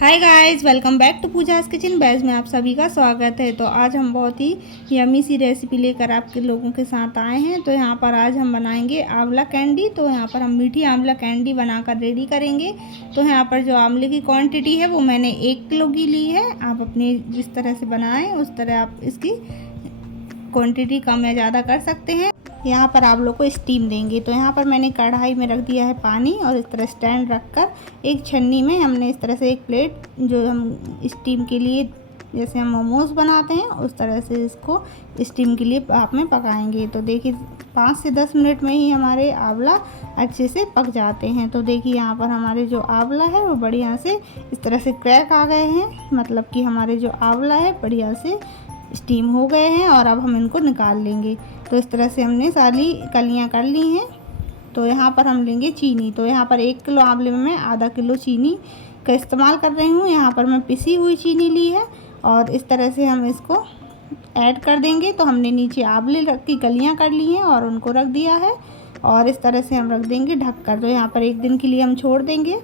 Hi guys, welcome back to Pooja's kitchen बैज में आप सभी का स्वागत है। तो आज हम बहुत ही यमी सी रेसिपी लेकर आपके लोगों के साथ आए हैं। तो यहाँ पर आज हम बनाएंगे आंवला कैंडी। तो यहाँ पर हम मीठी आंवला कैंडी बनाकर रेडी करेंगे। तो यहाँ पर जो आंवले की क्वांटिटी है वो मैंने 1 किलो की ली है। आप अपने जिस तरह से बनाएं उस तरह आप इसकी क्वांटिटी कम या ज़्यादा कर सकते हैं। यहाँ पर आप लोग को स्टीम देंगे। तो यहाँ पर मैंने कढ़ाई में रख दिया है पानी और इस तरह स्टैंड रखकर एक छन्नी में हमने इस तरह से एक प्लेट जो हम स्टीम के लिए जैसे हम मोमोज़ बनाते हैं उस तरह से इसको स्टीम के लिए भाप में पकाएंगे। तो देखिए 5 से 10 मिनट में ही हमारे आंवला अच्छे से पक जाते हैं। तो देखिए यहाँ पर हमारे जो आंवला है वो बढ़िया से इस तरह से क्रैक आ गए हैं, मतलब कि हमारे जो आंवला है बढ़िया से स्टीम हो गए हैं। और अब हम इनको निकाल लेंगे। तो इस तरह से हमने सारी कलियां कर ली हैं। तो यहाँ पर हम लेंगे चीनी। तो यहाँ पर 1 किलो आंवले में मैं आधा किलो चीनी का इस्तेमाल कर रही हूँ। यहाँ पर मैं पिसी हुई चीनी ली है और इस तरह से हम इसको ऐड कर देंगे। तो हमने नीचे आंवले रख की कलियाँ कर ली हैं और उनको रख दिया है और इस तरह से हम रख देंगे ढककर। तो यहाँ पर 1 दिन के लिए हम छोड़ देंगे।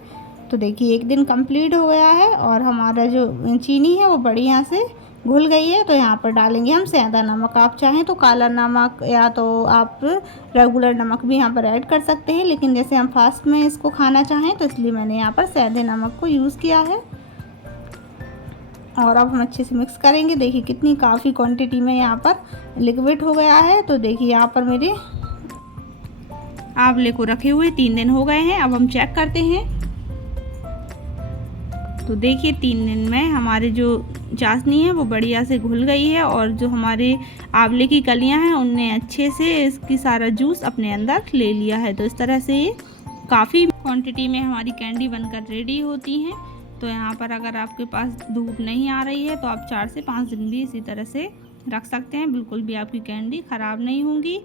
तो देखिए 1 दिन कंप्लीट हो गया है और हमारा जो चीनी है वो बढ़िया से घुल गई है। तो यहाँ पर डालेंगे हम सेंधा नमक। आप चाहें तो काला नमक या तो आप रेगुलर नमक भी यहाँ पर ऐड कर सकते हैं, लेकिन जैसे हम फास्ट में इसको खाना चाहें तो इसलिए मैंने यहाँ पर सेंधे नमक को यूज़ किया है। और अब हम अच्छे से मिक्स करेंगे। देखिए कितनी काफ़ी क्वांटिटी में यहाँ पर लिक्विड हो गया है। तो देखिए यहाँ पर मेरे आंवले को रखे हुए 3 दिन हो गए हैं। अब हम चेक करते हैं। तो देखिए 3 दिन में हमारे जो चाशनी है वो बढ़िया से घुल गई है और जो हमारे आंवले की कलियां हैं उनने अच्छे से इसकी सारा जूस अपने अंदर ले लिया है। तो इस तरह से ये काफ़ी क्वांटिटी में हमारी कैंडी बनकर रेडी होती हैं। तो यहाँ पर अगर आपके पास धूप नहीं आ रही है तो आप 4 से 5 दिन भी इसी तरह से रख सकते हैं, बिल्कुल भी आपकी कैंडी ख़राब नहीं होंगी।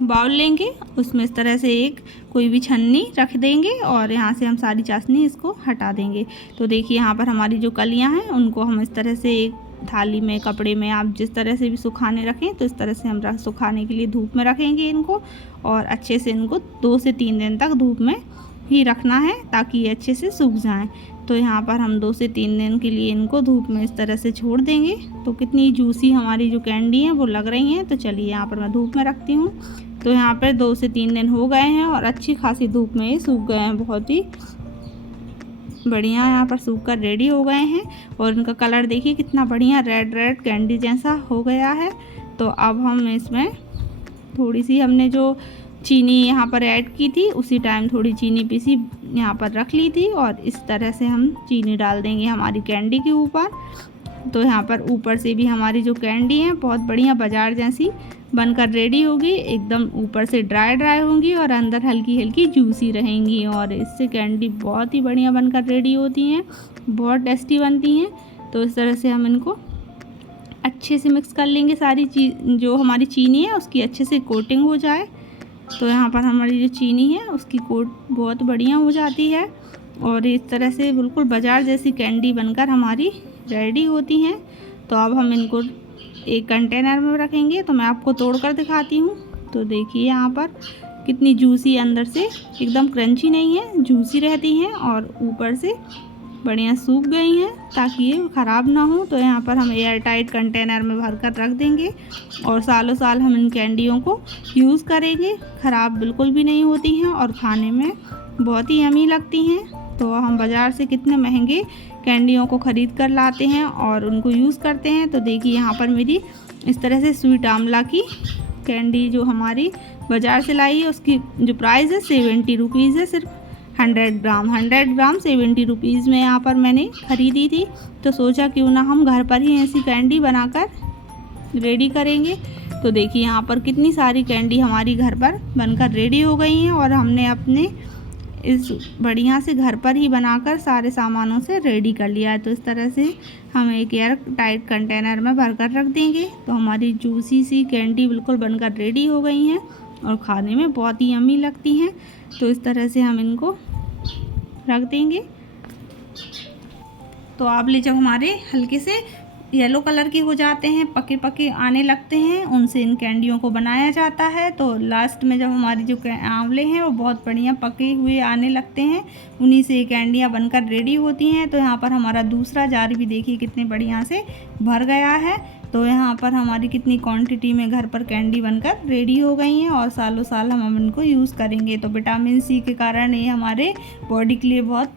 बाउल लेंगे, उसमें इस तरह से एक कोई भी छन्नी रख देंगे और यहाँ से हम सारी चाशनी इसको हटा देंगे। तो देखिए यहाँ पर हमारी जो कलियाँ हैं उनको हम इस तरह से एक थाली में, कपड़े में, आप जिस तरह से भी सुखाने रखें तो इस तरह से हम सुखाने के लिए धूप में रखेंगे इनको। और अच्छे से इनको 2 से 3 दिन तक धूप में ही रखना है ताकि ये अच्छे से सूख जाएं। तो यहाँ पर हम 2 से 3 दिन के लिए इनको धूप में इस तरह से छोड़ देंगे। तो कितनी जूसी हमारी जो कैंडी हैं वो लग रही हैं। तो चलिए यहाँ पर मैं धूप में रखती हूँ। तो यहाँ पर 2 से 3 दिन हो गए हैं और अच्छी खासी धूप में ये सूख गए हैं, बहुत ही बढ़िया यहाँ पर सूख कर रेडी हो गए हैं। और इनका कलर देखिए कितना बढ़िया रेड रेड कैंडी जैसा हो गया है। तो अब हम इसमें थोड़ी सी हमने जो चीनी यहाँ पर ऐड की थी उसी टाइम थोड़ी चीनी पीसी यहाँ पर रख ली थी और इस तरह से हम चीनी डाल देंगे हमारी कैंडी के ऊपर। तो यहाँ पर ऊपर से भी हमारी जो कैंडी है बहुत बढ़िया बाजार जैसी बनकर रेडी होगी, एकदम ऊपर से ड्राई ड्राई होंगी और अंदर हल्की हल्की जूसी रहेंगी। और इससे कैंडी बहुत ही बढ़िया बनकर रेडी होती हैं, बहुत टेस्टी बनती हैं। तो इस तरह से हम इनको अच्छे से मिक्स कर लेंगे। सारी चीज़ जो हमारी चीनी है उसकी अच्छे से कोटिंग हो जाए। तो यहाँ पर हमारी जो चीनी है उसकी कोट बहुत बढ़िया हो जाती है और इस तरह से बिल्कुल बाजार जैसी कैंडी बनकर हमारी रेडी होती हैं। तो अब हम इनको एक कंटेनर में रखेंगे। तो मैं आपको तोड़कर दिखाती हूँ। तो देखिए यहाँ पर कितनी जूसी, अंदर से एकदम क्रंची नहीं है, जूसी रहती हैं और ऊपर से बढ़िया सूख गई हैं ताकि ये ख़राब ना हो। तो यहाँ पर हम एयर टाइट कंटेनर में भरकर रख देंगे और सालों साल हम इन कैंडियों को यूज़ करेंगे। ख़राब बिल्कुल भी नहीं होती हैं और खाने में बहुत ही यमी लगती हैं। तो हम बाज़ार से कितने महंगे कैंडियों को ख़रीद कर लाते हैं और उनको यूज़ करते हैं। तो देखिए यहाँ पर मेरी इस तरह से स्वीट आंवला की कैंडी जो हमारी बाज़ार से लाई है उसकी जो प्राइस है 70 रुपीज़ है। सिर्फ 100 ग्राम 70 रुपीज़ में यहाँ पर मैंने ख़रीदी थी। तो सोचा क्यों ना हम घर पर ही ऐसी कैंडी बनाकर रेडी करेंगे। तो देखिए यहाँ पर कितनी सारी कैंडी हमारी घर पर बनकर रेडी हो गई हैं और हमने अपने इस बढ़िया से घर पर ही बनाकर सारे सामानों से रेडी कर लिया है। तो इस तरह से हम एक एयर टाइट कंटेनर में भरकर रख देंगे। तो हमारी जूसी सी कैंडी बिल्कुल बनकर रेडी हो गई हैं और खाने में बहुत ही यम्मी लगती हैं। तो इस तरह से हम इनको रख देंगे। तो आंवले जब हमारे हल्के से येलो कलर के हो जाते हैं, पके पके आने लगते हैं, उनसे इन कैंडियों को बनाया जाता है। तो लास्ट में जब हमारी जो आंवले हैं वो बहुत बढ़िया पके हुए आने लगते हैं, उन्हीं से ये कैंडियाँ बनकर रेडी होती हैं। तो यहाँ पर हमारा दूसरा जार भी देखिए कितने बढ़िया से भर गया है। तो यहाँ पर हमारी कितनी क्वांटिटी में घर पर कैंडी बनकर रेडी हो गई हैं और सालों साल हम इनको यूज़ करेंगे। तो विटामिन सी के कारण ये हमारे बॉडी के लिए बहुत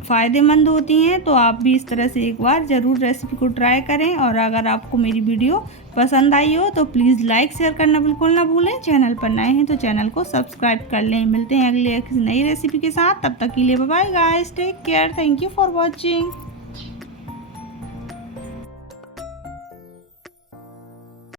फ़ायदेमंद होती हैं। तो आप भी इस तरह से एक बार ज़रूर रेसिपी को ट्राई करें। और अगर आपको मेरी वीडियो पसंद आई हो तो प्लीज़ लाइक शेयर करना बिल्कुल ना भूलें। चैनल पर नए हैं तो चैनल को सब्सक्राइब कर लें। मिलते हैं अगले एक नई रेसिपी के साथ, तब तक के लिए bye bye guys, take care, thank you for watching.